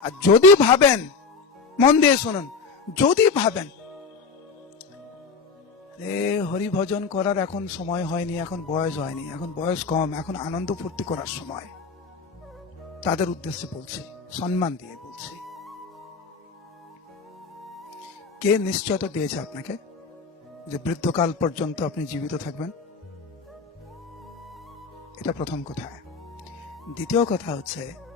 আর যদি ভাবেন, মন দিয়ে শুনুন, যদি ভাবেন রে হরি ভজন করার এখন সময় হয়নি, এখন বয়স হয়নি, এখন বয়স কম, এখন আনন্দ ফুর্তি করার সময়। তাদের উদ্দেশ্যে বলছি, সম্মান দিয়ে বলছি। কে নিশ্চয়তা দিয়েছে আপনাকে? যে বৃদ্ধকাল পর্যন্ত আপনি জীবিত থাকবেন? এটা প্রথম কথা। দ্বিতীয় কথা হচ্ছে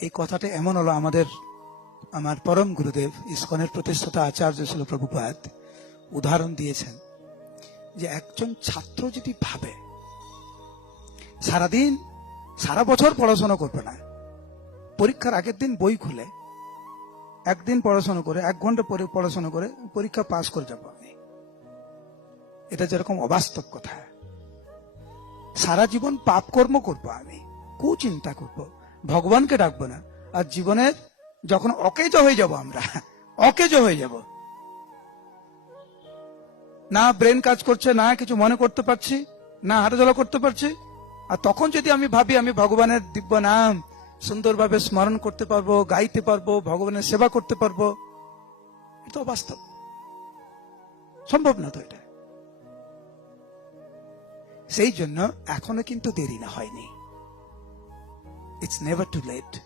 এই কথাটা এমন হলো, আমাদের, আমার পরম গুরুদেব ইস্কনের প্রতিষ্ঠাতা আচার্য ছিল প্রভুপাত উদাহরণ দিয়েছেন যে একজন ছাত্র যদি ভাবে, সারাদিন, সারা বছর পড়াশোনা করবে না, পরীক্ষার আগের দিন বই খুলে, একদিন পড়াশোনা করে, এক ঘণ্টা পরে পড়াশোনা করে, পরীক্ষা পাস করে যাব আমি। এটা যেরকম অবাস্তব কথা। সারা জীবন পাপ কর্ম করব আমি, কুচিন্তা করব। ভগবানকে ডাকবো না। আর জীবনের যখন অকেজ হয়ে যাব আমরা, অকেজ হয়ে যাব। না ব্রেন কাজ করছে, না কিছু মনে করতে পারছি, না হাঁটাচলা করতে পারছি। আর তখন যদি আমি ভাবি আমি ভগবানের দিব্য নাম, সুন্দরভাবে স্মরণ করতে পারব, গাইতে পারব, ভগবানের সেবা করতে পারব এটা অবাস্তব। সম্ভব না তো এটা। সেই জন্য এখনও কিন্তু দেরি না, হয়নি। it's never too late.